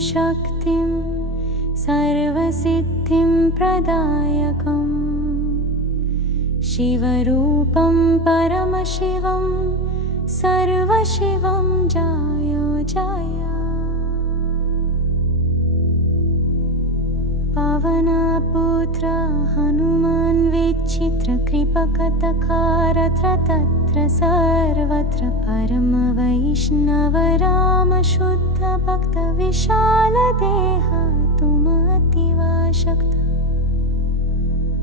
शक्तिं सर्वसिद्धिं प्रदायकं शिवरूपं परमशिवं सर्वशिवं जायो जय। पवनपुत्र हनुमान् विचित्रकृपकथकारत्र तत्र सर्वत्र परमवैष्णव राम शुद्ध भक्त विशाल देह तुम अतीव शक्त।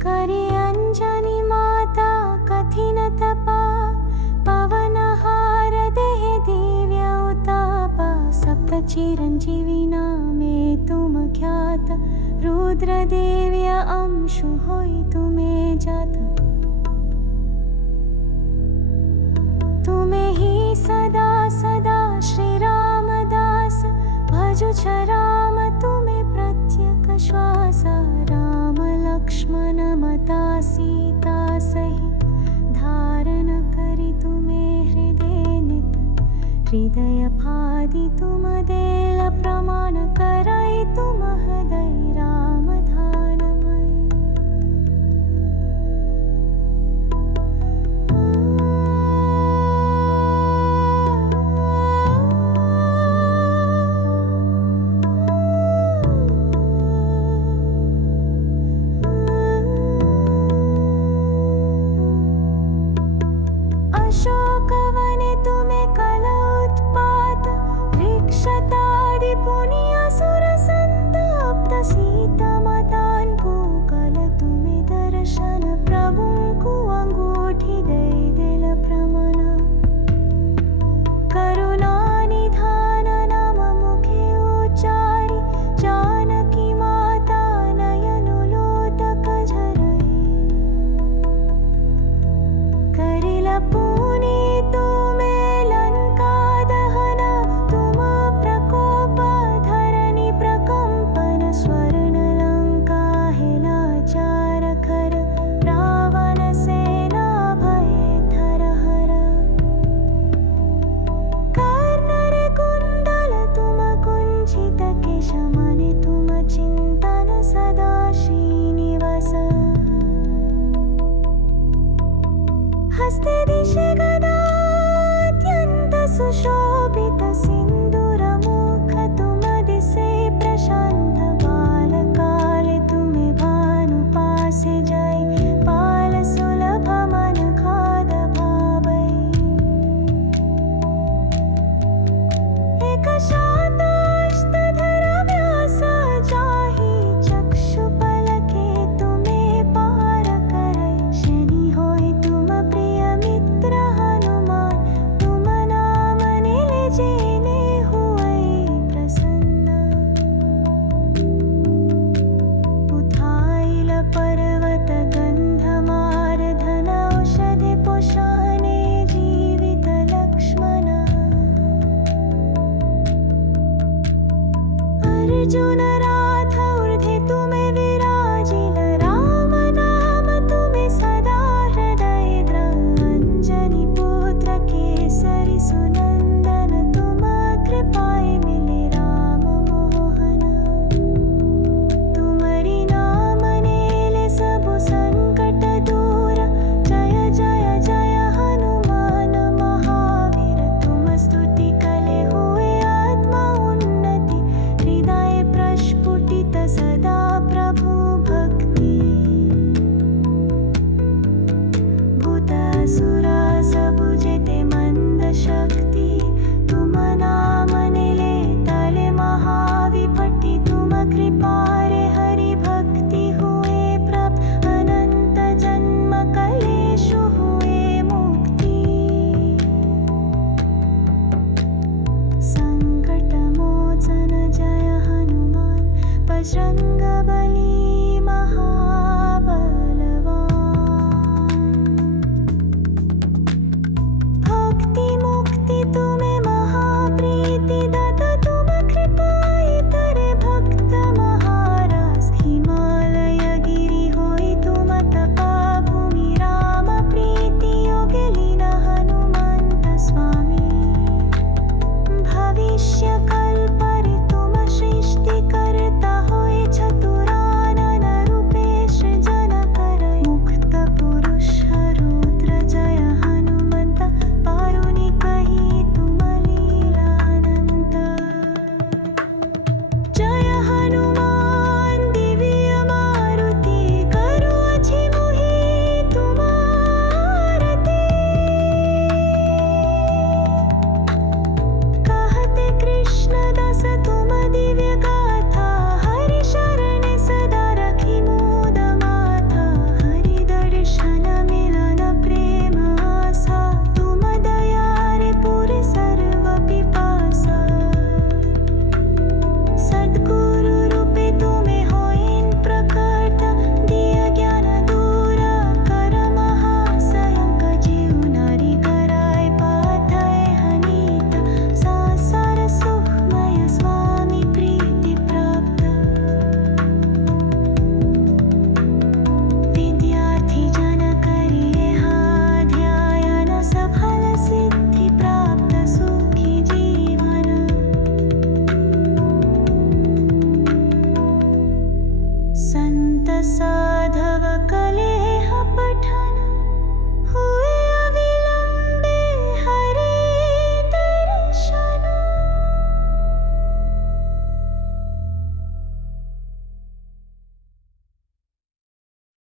करि अंजनी माता कठिन तपा पवनहार देह दिव्य उतापा। सप्त चिरंजीवी नामे तुम ख्यात रुद्रदेव्य अंशु होई तुमे जात। तुमे ही सदा सदा श्री रामदास भजु छ राम तुमे प्रत्यक श्वास। राम लक्ष्मण मता सीता सहित धारण करि तुमे हृदय नित। हृदय फादि तुम देल प्रमाण करई तुम हृदय राम धानमय। अशोकवने तुमे कल उत्पात ऋक्षतादि पुण्य असुर संतप्त। सीता मातान् को कल तुमे दर्शन प्रभुं को अंगूठी दे दिल प्रमाण। करुणा निधान नाम मुखे उच्चारि जानकी माता नयन लोटक झरई। करिल पुनि तुमे लंका दहन तुम प्रकोप धरणी प्रकंपन। स्वर्ण लंका हेलाचार कर रावण सेना भय धरहर। कर्णर कुंडल तुम कुंचित केश मणि तुम चिंतन सदा श्रीनिवास। हस्ते दिशे गदा अत्यंत सुशोभित। सिंदूर मुख तुम दिसे प्रशांत। बालकाले तुमे भानु पासे जाई पाल सुलभ मन खाद भावई। एक शाताष्टधर व्यास जाहि चक्षु पलके तुमे पार करई। शनि होई तुम प्रिय मित्र हनुमान तुम नाम निले जेने हुई प्रसन्न। उठाइल पर्वत गंधमार धन औषधि पोषणे जीवित लक्ष्मण। अर्जुन राथ ऊर्ध्वे तुमे विराजिल राम नाम तुमे सदा हृदय द्रव। अंजनी पुत्र केसरी सुनंदन तुम कृपाए मिले राम मोहन। तुमरी नाम नेले सबु संकट दूर। जय जय जय हनुमान महावीर। तुम स्तुति कले हुए आत्मा उन्नति। हृदय प्रस्फुटित सदा प्रभु भक्ति। भूत असुरा सबु जेते मंद शक्ति। तुम नाम नेले तले महाविपट्टि। तुम कृपारे हरि भक्ति हुए प्रभ। अनंत जन्म कलेशु हुए मुक्ति। संकट मोचन जय हनुमान बजरंग बली।